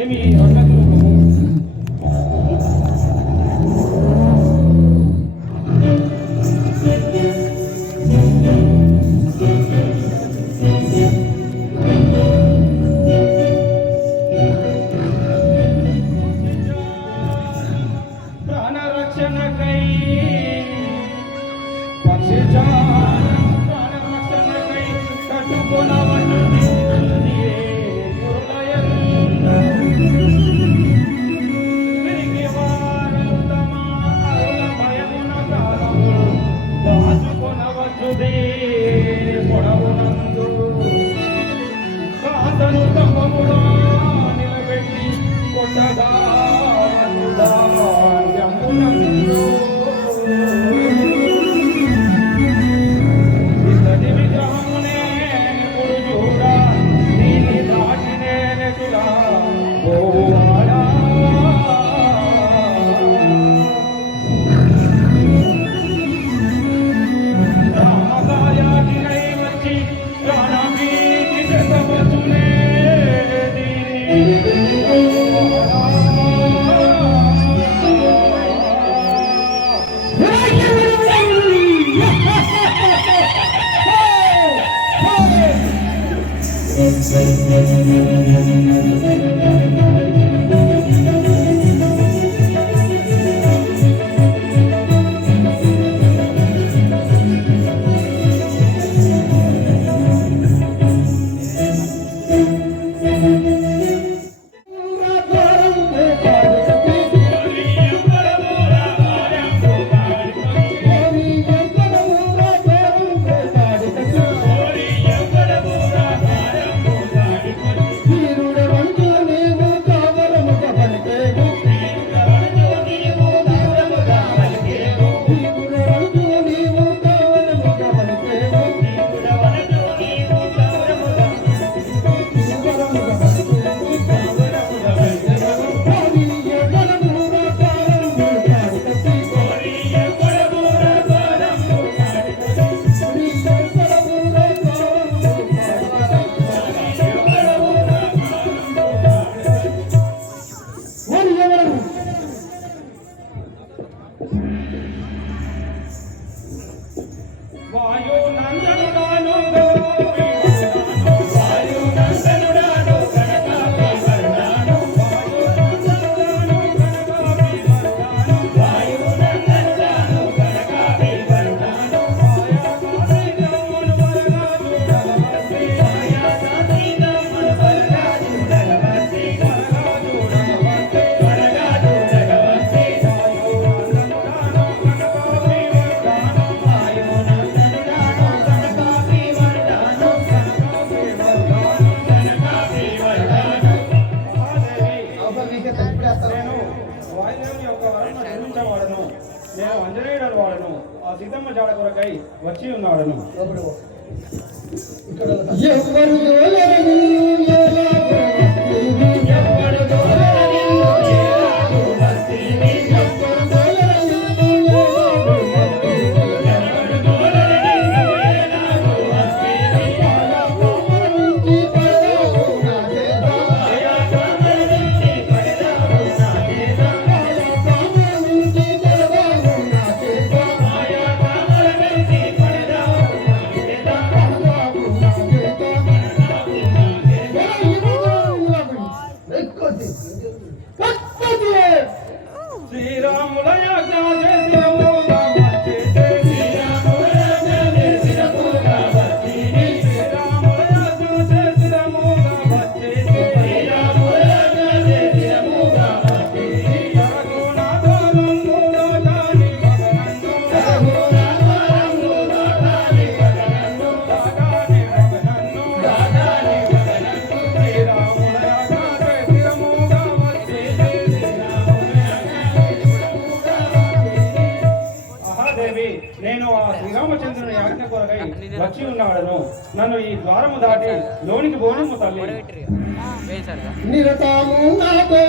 ఏమి అన్నట్లు ప్రాణరక్షణకై ప్రాణరక్షణకై కట్టుకొనవను నిలబెట్టి కొట్టగా నేను అంజనేయుడు వాడను ఆ సీతమ్మ జాడ కొరకై వచ్చి ఉన్నాడను. నేను ఆ శ్రీరామచంద్రుని ఆజ్ఞ కొరకై వచ్చి ఉన్నాడను. నన్ను ఈ ద్వారము దాటి లోనికి పోనము తల్లి. నిరతాము నాతో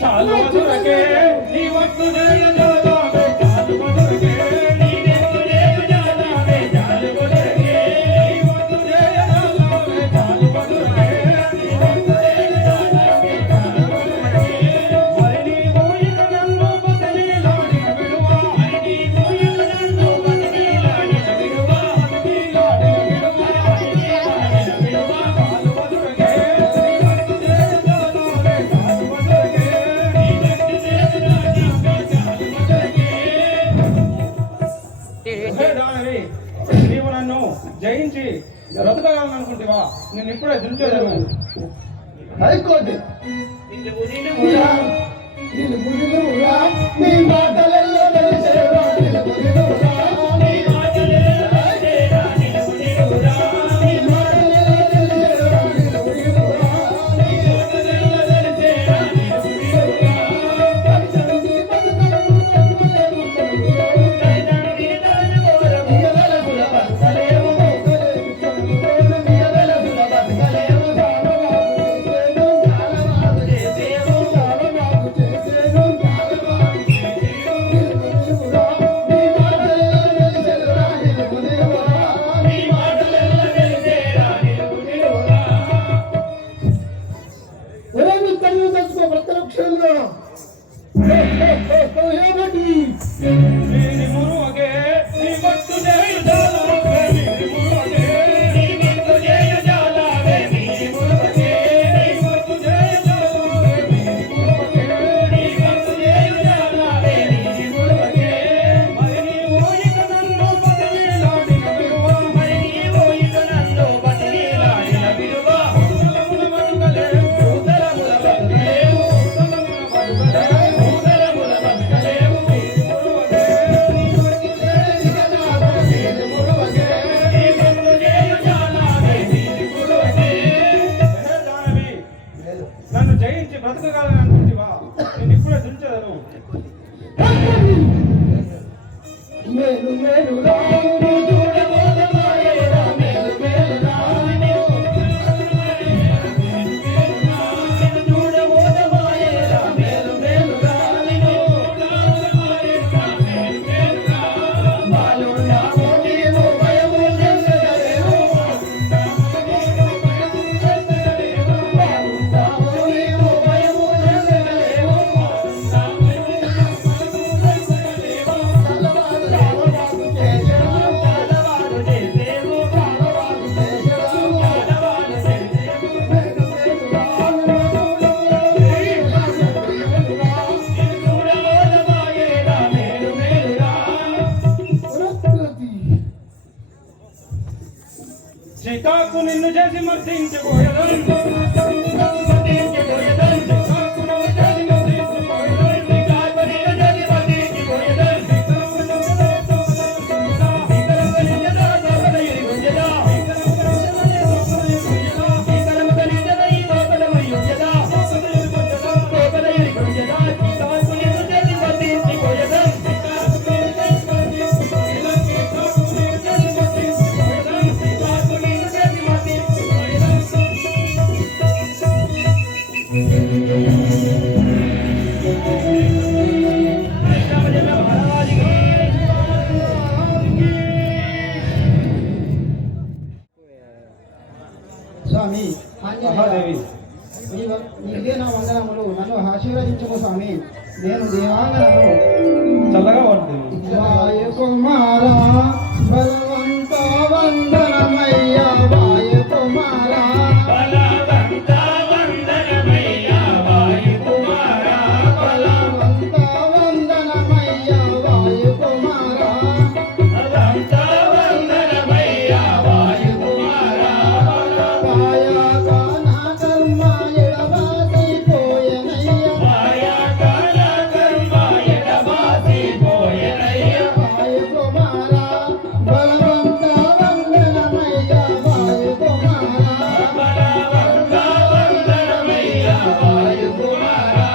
చాలు మధురకే నీ వస్తు జయ జాలావే చాలు మధురకే నీ వస్తు జయ జాలావే చాలు మధురకే నీ వస్తు జయ జాలావే చాలు మధురకే నీ వస్తు జయ జాలావే చాలు మధురకే మరి నీ మోయిన నన్ను బదలిలాడిన విడువా మరి నీ మోయిన నన్ను బదలిలాడిన విడువా బదలిలాడిన విడువా బదలిలాడిన విడువా చాలు మధురకే నీ వస్తు జయ జాలావే చాలు మధురకే నీవు నన్ను జయించి బ్రతకగలనుకుంటువా నేను ఇప్పుడే దుర్చోదను హైకోర్టు నీ మాటలలో తెలిసేవా నన్ను జయించి బ్రతకగలని అనుకుంటువా నేను ఇప్పుడే దుర్చోదను మేలు మేలు రాముడు చూడబోదమాయేరా మేలు మేలు రాముడు చూడబోదమాయేరా మేలు మేలు రాముడు బాలున్నాము నీవు భయము చెందలేవు బాలున్నాము నీవు భయము చెందలేవు సీతాకు నిన్ను చేసి మర్దించిపోయేదను స్వామి మహాదేవి నీకే నా వందనములు నన్ను ఆశీర్వదించము స్వామి నేను దేవాంగనను చల్లగా పడుతుంది వాయ కుమారా బలవంత వందనమయ్యా వాయ కుమారా బలవంత వందనమయ్యా వాయు కుమారా బలవంత వందనమయ్యా వాయ కుమారా బలవంత వందనమయ్యా వాయు కుమారా వాయాక నా కర్మ ఎడబాసిపోయెనయ్యా వాయాక నా కర్మ ఎడబాసిపోయెనయ్యా వాయ కుమారా బలవంత వందనమయ్యా వాయ కుమారా బలవంత వందనమయ్యా వాయు కుమారా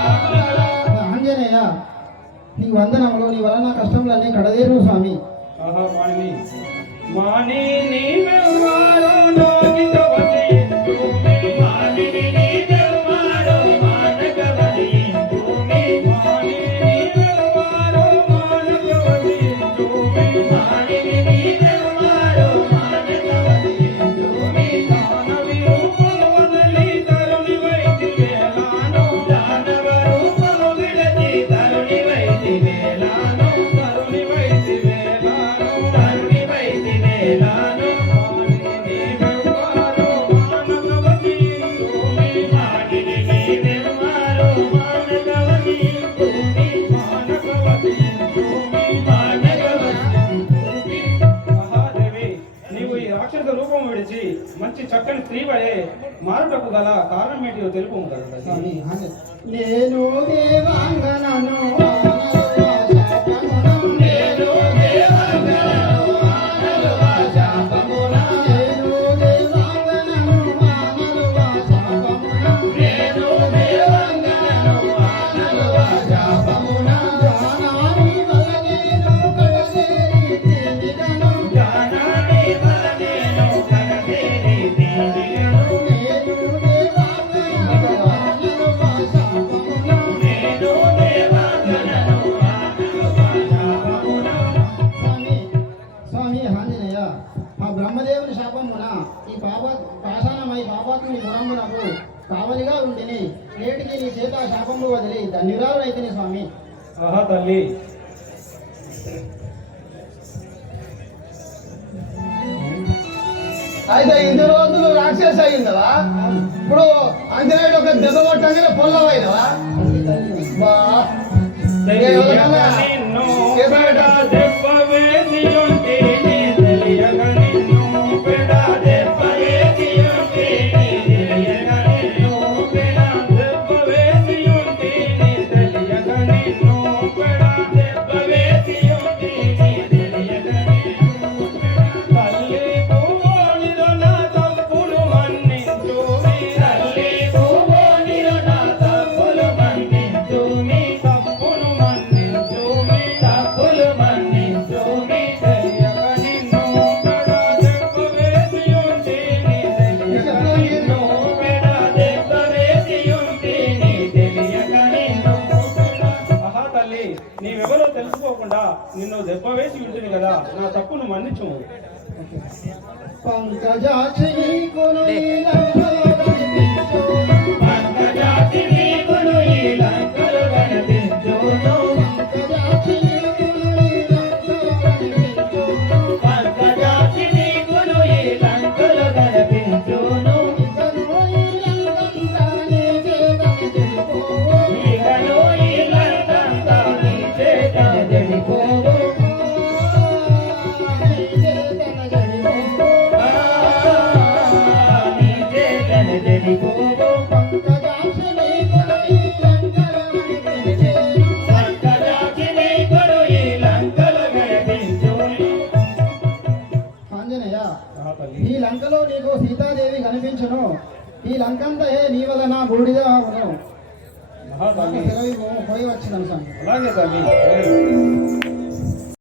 ఆంజనేయ నీ వందనములు నీ వలన కష్టములన్నీ కడదేరు స్వామి ఆహా మాని నీవెవ్వారో నోగిట వచ్చి మాని నీవెవ్వారో మారుటకు గల కారణం ఏంటిదో తెలుపు కదా తల్లి. స్వామి నేను దేవాంగనను ఆనలువ శాపమున నేను దేవాంగనను ఆనలువ శాపమున నేను దేవాంగనను ఆనలువ శాపమున నేను దేవాంగనను ఆనలువ శాపమున జానాని వలనేను కడసేరి తిరిగను జానాని వలనేను కడసేరి తిరిగను నేను దేవాంగనను ఆనలువ శాపమున నేను దేవాంగనను ఆనలువ శాపమున. స్వామి ఆంజనేయ, ఆ బ్రహ్మదేవుని శాపమున ఈ పాషాణమై పాపాత్ముని గుణమునకు కావలిగా ఉండిని నేటికి నీ చేత ఆ శాపములు వదిలి ధన్యురాలైతిని స్వామి. ఆహా తల్లి, అయితే ఇన్ని రోజులు రాక్షస అయిందవా, ఇప్పుడు ఆంజనేయుడు ఒక దెబ్బ కొట్టగానే పొల్లవైనవా? బా తెలియగా నిన్ను పెడా దెబ్బ వేసి ఉంటేనే, తెలియగా నిన్ను పెడా దెబ్బ వేసి ఉంటేనే, తెలియగా నిన్ను పెడా దెబ్బ వేసి ఉంటేనే, తెలియగా నిన్ను పెడా దెబ్బ వేసి ఉంటేనే, తెలియగా నిన్ను పెడా. తల్లి భువనిలో నా తప్పులు మన్నించుమి, తల్లి భువనిలో నా తప్పులు మన్నించుమి, తప్పులు మన్నించుమి, తప్పులు మన్నించుమి, తెలియగా నిన్ను పెడా దెబ్బ వేసి ఉంటేనే, తెలియగా నిన్ను పెడా దెబ్బ వేసి ఉంటేనే, తెలియగా నిన్ను పెడా. ఆహా తల్లి, నీవెవరో తెలుసుకోకుండా నిన్ను దెబ్బ వేసి ఉంటుంది కదా, నా తప్పును మన్నించు. పంకజాక్షి నీకును ఈ లంకలో కనిపించు. పంకజాక్షి నీకును ఈ లంకలో కనిపించును, పంకజాక్షి నీకును ఈ లంకలో కనిపించు. పంకజాక్షి నీకును ఈ లంకలో కనిపించును. ఇకను ఈ లంకంతా నీ చేతని చెడిపోవు. ఇకను ఈ లంకంతా నీ చేతన చెడిపోవు. నీ చేతన చెడిపోవు. నీ చేతన చెడిపోవు. పంకజాక్షి నీకును ఈ లంకలో కనిపించేను. పంకజాక్షి నీకును ఈ లంకలో కనిపించును. ఆంజనేయ, ఆహా తల్లి, ఈ లంకలో నీకు సీతాదేవి కనిపించును. ఈ లంకంతా నీ వలన బూడిద అవును. ఆహా తల్లి, సెలవు పోయి వచ్చినాను స్వామి. అలాగే తల్లి.